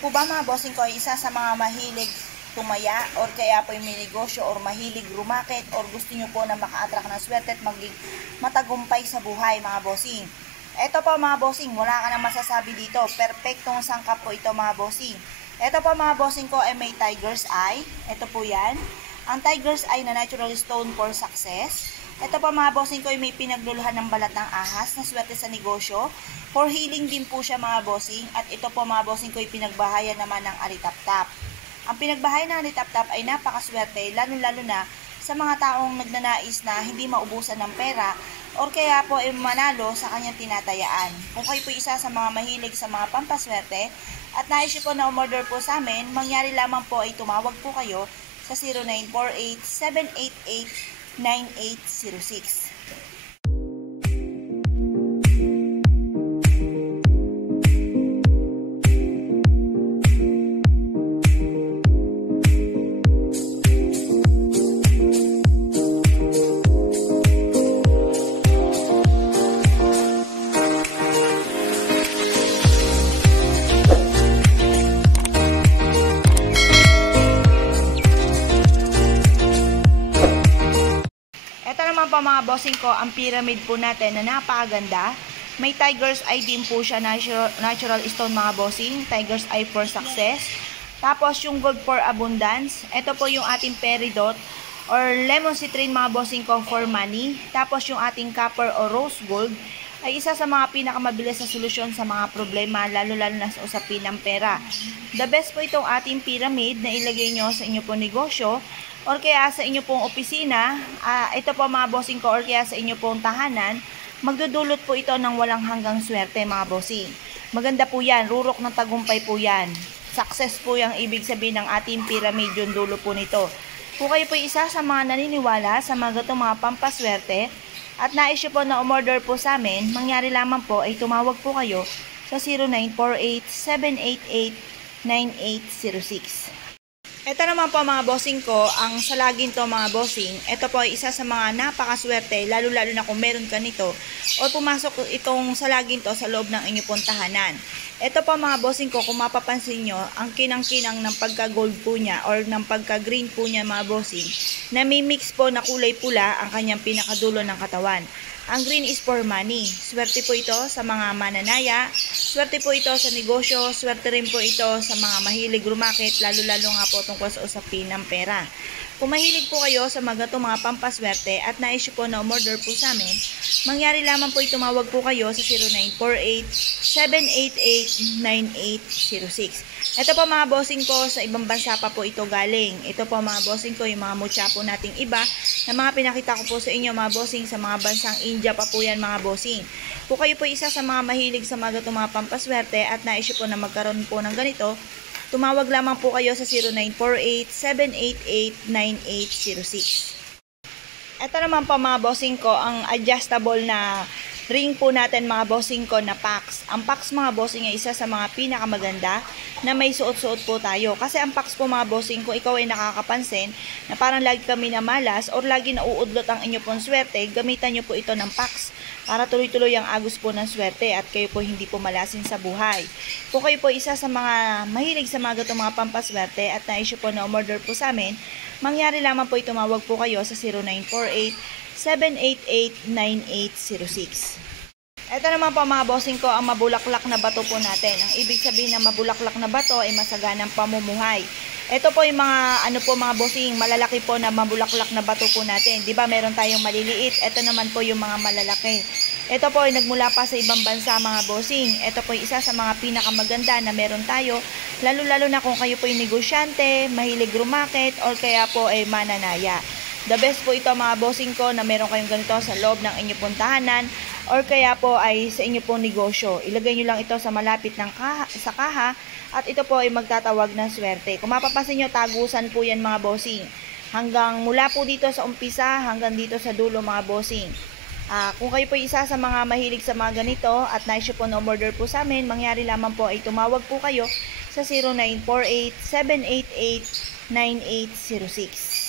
po ba mga bossing ko ay isa sa mga mahilig tumaya or kaya po yung may negosyo or mahilig rumakit or gusto nyo po na maka-attract ng swerte at maging matagumpay sa buhay mga bossing? Ito po mga bossing, wala ka na masasabi dito. Perfectong sangkap po ito mga bossing. Ito po mga bossing ko ay may tiger's eye. Ito po yan. Ang tiger's eye na natural stone for success. Ito po mga bossing ko ay may pinagluluhan ng balat ng ahas na swerte sa negosyo. For healing din po siya mga bossing. At ito po mga bossing ko ay pinagbahayan naman ng aritap-tap. Ang pinagbahayan ng aritap-tap ay napakaswerte, lalo-lalo na sa mga taong nagnanais na hindi maubusan ng pera or kaya po ay manalo sa kanyang tinatayaan. Kung kayo po isa sa mga mahilig sa mga pampaswerte at nais nyo po na umorder po sa amin, mangyari lamang po ay tumawag po kayo sa 0948-788-9806. Mga bossing ko, ang pyramid po natin na napakaganda. May tiger's eye din po siya, natural stone mga bossing. Tiger's eye for success. Tapos yung gold for abundance. Ito po yung ating peridot or lemon citrine mga bossing ko for money. Tapos yung ating copper or rose gold ay isa sa mga pinakamabilis na solusyon sa mga problema, lalo-lalo na sa usapin ng pera. The best po itong ating pyramid na ilagay nyo sa inyo po negosyo or kaya sa inyo pong opisina, ito po mga bossing ko, or kaya sa inyo pong tahanan, magdudulot po ito ng walang hanggang swerte mga bossing. Maganda po yan, rurok ng tagumpay po yan. Success po yung ibig sabihin ng ating pyramid, yung dulo po nito. Kung kayo po isa sa mga naniniwala sa mga gatong mga pampaswerte, at nais nyo po na umorder po sa amin, mangyari lamang po ay tumawag po kayo sa 0948-788-9806. Ito naman po mga bossing ko, ang salagin to mga bossing, ito po ay isa sa mga napakaswerte, lalo-lalo na kung meron ka nito o pumasok itong salagin to sa loob ng inyong pong tahanan. Ito po mga bossing ko, kung mapapansin nyo, ang kinang-kinang ng pagka-gold po niya or ng pagka-green po niya mga bossing, na may mix po na kulay pula ang kanyang pinakadulo ng katawan. Ang green is for money. Swerte po ito sa mga mananaya, swerte po ito sa negosyo, swerte rin po ito sa mga mahilig rumakit, lalo-lalo nga po tungkol sa usapin ng pera. Kung mahilig po kayo sa mga pampaswerte at nais po na umorder po sa amin, mangyari lamang po tumawag po kayo sa 0948-788-9806. Ito po mga bossing ko, sa ibang bansa pa po ito galing. Ito po mga bossing ko, yung mga mutya po nating iba na mga pinakita ko po sa inyo mga bossing sa mga bansang India pa po yan mga bossing. Kung kayo po isa sa mga mahilig sa mga pampaswerte at nais po na magkaroon po ng ganito, tumawag lamang po kayo sa 0948-788-9806. Ito naman po mga bossing ko, ang adjustable na ring po natin mga bossing ko na packs. Ang packs mga bossing ay isa sa mga pinakamaganda na may suot-suot po tayo. Kasi ang packs po mga bossing, kung ikaw ay nakakapansin na parang lagi kami na malas or lagi nauudlot ang inyo pong swerte, gamitan nyo po ito ng packs para tuloy-tuloy ang agos po ng swerte at kayo po hindi po malasin sa buhay. Kung kayo po isa sa mga mahilig sa mga gatong mga pampaswerte at nais po na umorder po sa amin, mangyari lamang po tumawag po kayo sa 0948-788-9806. Ito naman po mga bossing ko, ang mabulaklak na bato po natin. Ang ibig sabihin ng mabulaklak na bato ay masaganang pamumuhay. Ito po yung mga mga bossing, malalaki po na mabulaklak na bato po natin. 'Di ba? Meron tayong maliliit. Ito naman po yung mga malalaki. Ito po ay nagmula pa sa ibang bansa mga bossing. Ito po ay isa sa mga pinakamaganda na meron tayo. Lalo-lalo na kung kayo po ay negosyante, mahilig rumakit, or kaya po ay mananaya. The best po ito mga bossing ko na meron kayong ganito sa loob ng inyong pong tahanan or kaya po ay sa inyong pong negosyo. Ilagay nyo lang ito sa malapit ng sa kaha at ito po ay magtatawag ng swerte. Kung mapapansin nyo, tagusan po yan mga bossing. Hanggang mula po dito sa umpisa hanggang dito sa dulo mga bossing. Kung kayo po isa sa mga mahilig sa mga ganito at nais po na order po sa amin, mangyari lamang po ay tumawag po kayo sa 0948-788-9806.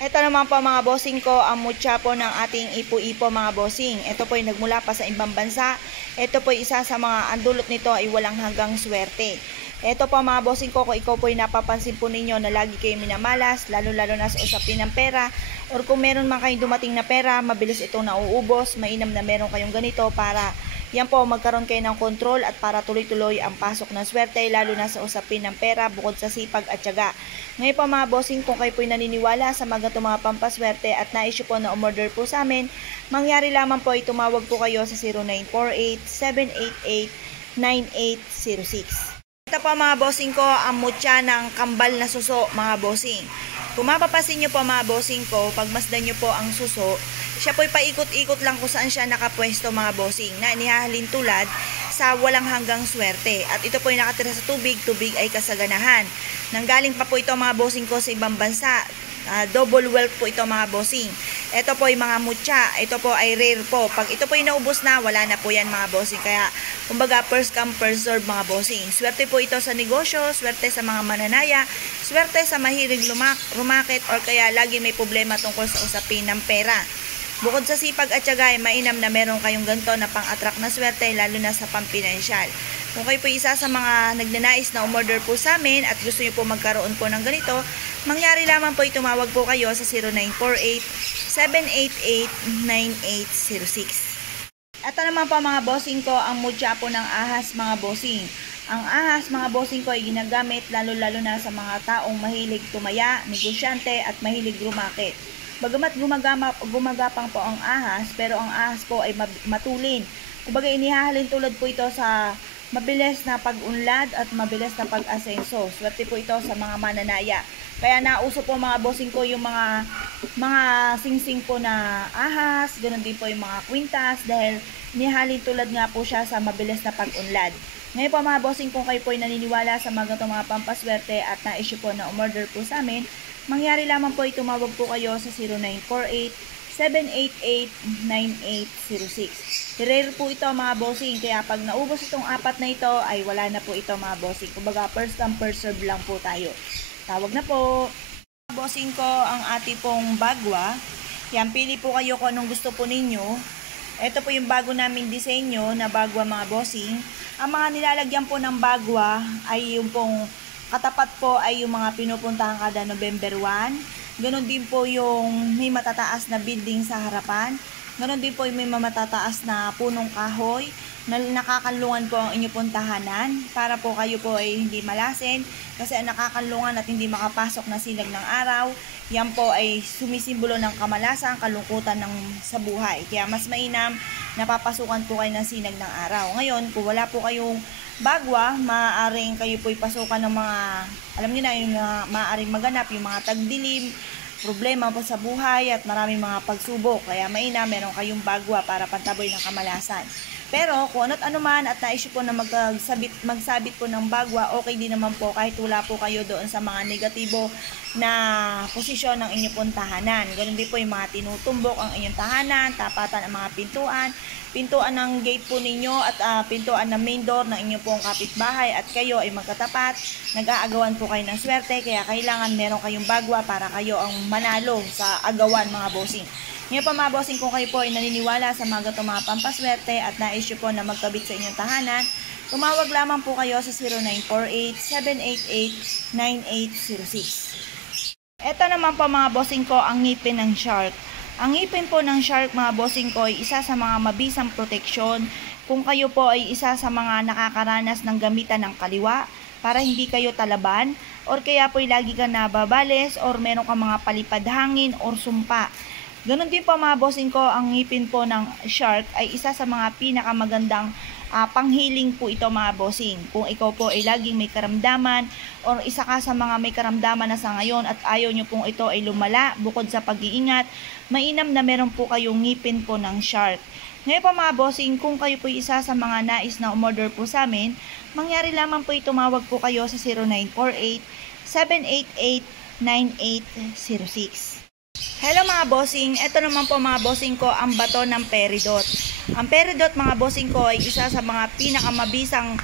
Ito naman po mga bossing ko, ang mutya po ng ating ipo-ipo mga bossing. Ito po ay nagmula pa sa ibang bansa. Ito po ay isa sa mga andulot nito ay walang hanggang swerte. Ito po mga bossing ko, kung ikaw po ay napapansin po ninyo na lagi kayo minamalas, lalo-lalo na sa usapin ng pera, or kung meron man kayong dumating na pera, mabilis itong nauubos, mainam na meron kayong ganito para yan po magkaroon kayo ng control at para tuloy-tuloy ang pasok ng swerte, lalo na sa usapin ng pera bukod sa sipag at tiyaga. Ngayon po mga bossing, kung kayo po ay naniniwala sa mga ganitong mga pampaswerte at na-issue po na umorder po sa amin, mangyari lamang po ay tumawag po kayo sa 0948-788-9806. Ito po mga bossing ko, ang mutya ng kambal na suso mga bossing. Kung mapapasin nyo po mga bossing ko, pagmasdan nyo po ang suso, siya po'y paikot-ikot lang kung saan siya nakapwesto mga bossing, na inihahalin tulad sa walang hanggang swerte. At ito po'y nakatira sa tubig, tubig ay kasaganahan. Nanggaling pa po ito mga bossing ko sa ibang bansa. Double wealth po ito mga bossing. Ito po ay mga mutya. Ito po ay rare po. Pag ito po ay naubos na, wala na po yan mga bossing. Kaya kumbaga first come first serve mga bossing. Swerte po ito sa negosyo, swerte sa mga mananaya, swerte sa mahilig rumakit or kaya lagi may problema tungkol sa usapin ng pera. Bukod sa sipag at tiyaga, mainam na meron kayong ganito na pang-attract na swerte, lalo na sa pampinansyal. Kung kayo po isa sa mga nagnanais na umorder po sa amin at gusto nyo po magkaroon po ng ganito, mangyari lamang po tumawag po kayo sa 0948-788-9806. Ito naman po mga bossing ko, ang mutya po ng ahas mga bossing. Ang ahas mga bossing ko ay ginagamit lalo-lalo na sa mga taong mahilig tumaya, negosyante at mahilig rumakit. Bagamat gumagapang po ang ahas, pero ang ahas po ay matulin. Kumbaga inihahalin tulad po ito sa mabilis na pag-unlad at mabilis na pag-asenso. Swerte po ito sa mga mananaya. Kaya nauso po mga bossing ko yung mga singsing po na ahas, ganoon din po yung mga kwintas dahil inihahalin tulad nga po siya sa mabilis na pag-unlad. Ngayon po mga bossing, kung kayo po ay naniniwala sa mga pampaswerte at na-issue po na umorder po sa amin, mangyari lamang po tumawag po kayo sa 0948-788-9806. Rare po ito mga bossing, kaya pag naubos itong apat na ito ay wala na po ito mga bossing. Kumbaga first come first serve lang po tayo. Tawag na po. Mga bossing ko, ang ati pong bagwa. Yan, pili po kayo kung anong gusto po ninyo. Ito po yung bago naming disenyo na bagwa mga bossing. Ang mga nilalagyan po ng bagwa ay yung pong katapat po ay yung mga pinupuntahan kada November 1. Ganon din po yung may matataas na building sa harapan. Ganon din po yung may matataas na punong kahoy na nakakanlungan po ang inyong puntahanan para po kayo po ay hindi malasin kasi ang nakakanlungan at hindi makapasok na sinag ng araw. Yan po ay sumisimbolo ng kamalasan, kalungkutan sa buhay. Kaya mas mainam napapasukan po kayo ng sinag ng araw. Ngayon, kung wala po kayong bagwa, maaaring kayo po ipasukan ng mga, alam niyo na, yung maaaring maganap, yung mga tagdilim, problema po sa buhay at maraming mga pagsubok. Kaya mainam, meron kayong bagwa para pantaboy ng kamalasan. Pero kung ano't ano man at na-issue po na magsabit po ng bagwa, okay din naman po kahit wala po kayo doon sa mga negatibo na posisyon ng inyong pong tahanan. Ganun din po yung mga tinutumbok ang inyong tahanan, tapatan ang mga pintuan ng gate po ninyo at pintuan ng main door ng inyong pong kapitbahay at kayo ay magkatapat, nag-aagawan po kayo ng swerte, kaya kailangan meron kayong bagwa para kayo ang manalo sa agawan mga bossing. Ngayon pa mga bossing, kung kayo po ay naniniwala sa mga gatong mga pampaswerte at na-issue po na magkabit sa inyong tahanan, tumawag lamang po kayo sa 0948-788-9806. Ito naman po mga bossing ko, ang ngipin ng shark. Ang ngipin po ng shark mga bossing ko ay isa sa mga mabisang proteksyon kung kayo po ay isa sa mga nakakaranas ng gamitan ng kaliwa para hindi kayo talaban or kaya po ay lagi ka nababales or meron ka mga palipad hangin or sumpa. Ganon din po mga bossing ko, ang ngipin po ng shark ay isa sa mga pinakamagandang panghiling po ito mga bossing. Kung ikaw po ay laging may karamdaman or isa ka sa mga may karamdaman na sa ngayon at ayaw nyo pong ito ay lumala bukod sa pag-iingat, mainam na meron po kayong ngipin po ng shark. Ngayon po mga bossing, kung kayo po isa sa mga nais na umorder po sa amin, mangyari lamang po tumawag po kayo sa 0948-788-9806. Hello mga bossing, ito naman po mga bossing ko ang bato ng peridot. Ang peridot mga bossing ko ay isa sa mga pinakamabisang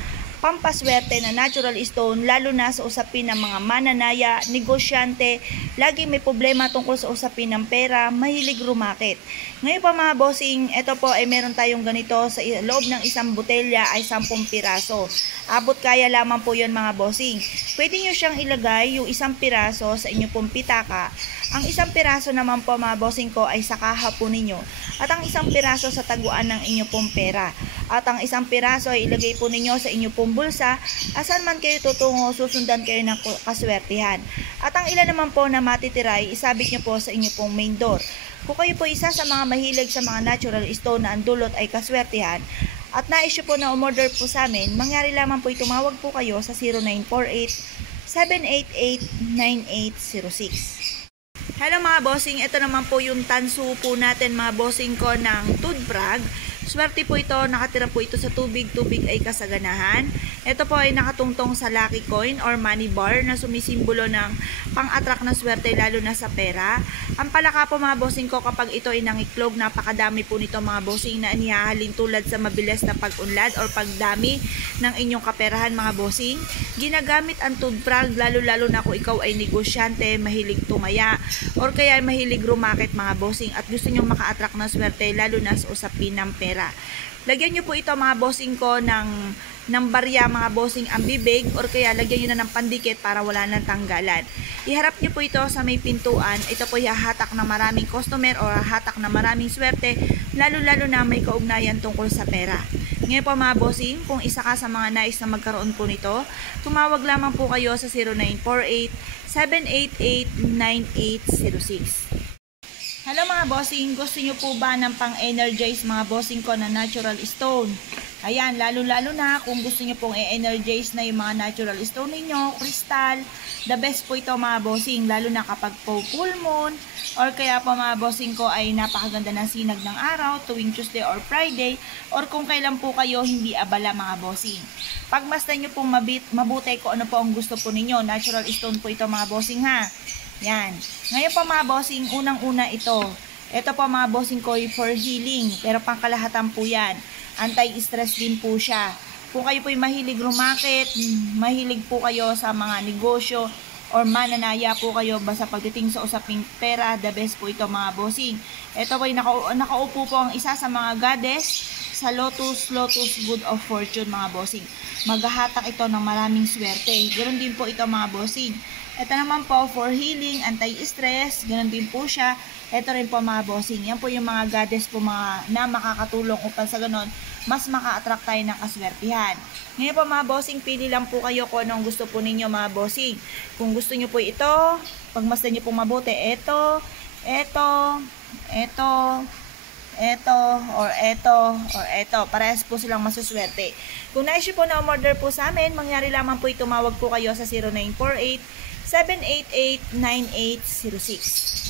pampaswerte na natural stone, lalo na sa usapin ng mga mananaya, negosyante, lagi may problema tungkol sa usapin ng pera, mahilig rumakit. Ngayon pa mga bossing, ito po ay meron tayong ganito sa loob ng isang botelya ay 10 piraso. Abot kaya lamang po yon mga bossing. Pwede nyo siyang ilagay yung 1 piraso sa inyo pong pitaka. Ang 1 piraso naman po mga bossing ko ay sa kaha po ninyo. At ang 1 piraso sa taguan ng inyo pong pera. At ang 1 piraso ay ilagay po ninyo sa inyo pong bulsa. Asan man kayo tutungo, susundan kayo ng kaswertihan. At ang ilan naman po na matitiray, isabit nyo po sa inyo pong main door. Kung kayo po isa sa mga mahilig sa mga natural stone na ang dulot ay kaswertihan, at na-issue po na umorder po sa amin, mangyari lamang po tumawag po kayo sa 0948-788-9806. Hello mga bossing, ito naman po yung tansu po natin mga bossing ko ng toothbrag. Swerte po ito, nakatira po ito sa tubig, tubig ay kasaganahan. Ito po ay nakatungtong sa lucky coin or money bar na sumisimbolo ng pang-attract na swerte lalo na sa pera. Ang palaka po mga bossing ko kapag ito ay nangiklog, napakadami po nito mga bossing na inihahalin tulad sa mabilis na pag-unlad or pagdami ng inyong kaperahan mga bossing. Ginagamit ang toothbrag lalo na kung ikaw ay negosyante, mahilig tumaya, or kaya mahilig rumakit mga bossing at gusto nyo maka-attract ng swerte lalo na sa usapin ng pera. Lagyan nyo po ito mga bossing ko ng barya mga bossing ang bibig or kaya lagyan nyo na ng pandikit para wala nang tanggalan. Iharap nyo po ito sa may pintuan. Ito po hahatak na maraming customer or hatak na maraming swerte lalo na may kaugnayan tungkol sa pera. Ngayon po mga bossing, kung isa ka sa mga nais na magkaroon po nito, tumawag lamang po kayo sa 0948-788-9806. Hello mga bossing, gusto nyo po ba ng pang-energize mga bossing ko na natural stone? Ayan, lalo na kung gusto nyo pong i-energize na yung mga natural stone ninyo, crystal, the best po ito mga bossing, lalo na kapag po full moon, or kaya po mga bossing ko ay napakaganda ng sinag ng araw, tuwing Tuesday or Friday, or kung kailan po kayo hindi abala mga bossing. Pagmasdan nyo pong mabuti kung ano po ang gusto po ninyo, natural stone po ito mga bossing ha. Yan. Ngayon po mga bossing, unang-una ito. Ito po mga bossing ko for healing, pero pangkalahatan po yan. Anti-stress din po siya. Kung kayo po mahilig rumakit, mahilig po kayo sa mga negosyo, or mananaya po kayo basta pagdating sa usaping pera, the best po ito mga bossing. Ito po nakaupo po ang isa sa mga goddess sa Lotus Good of Fortune mga bossing. Maghahatak ito ng maraming swerte. Ganoon din po ito mga bossing. Ito naman po for healing, anti-stress, ganoon din po siya. Ito rin po mga bossing. Yan po yung mga goddess po na makakatulong upang sa ganoon mas maka-attract tayo ng kaswertihan. Ngayon po mga bossing, pili lang po kayo kung anong gusto po ninyo mga bossing. Kung gusto nyo po ito, pagmasdan nyo po mabuti, ito, or ito. Parehas po silang masuswerte. Kung na-issue po na umorder po sa amin, mangyari lamang po tumawag po kayo sa 0948-788-9806.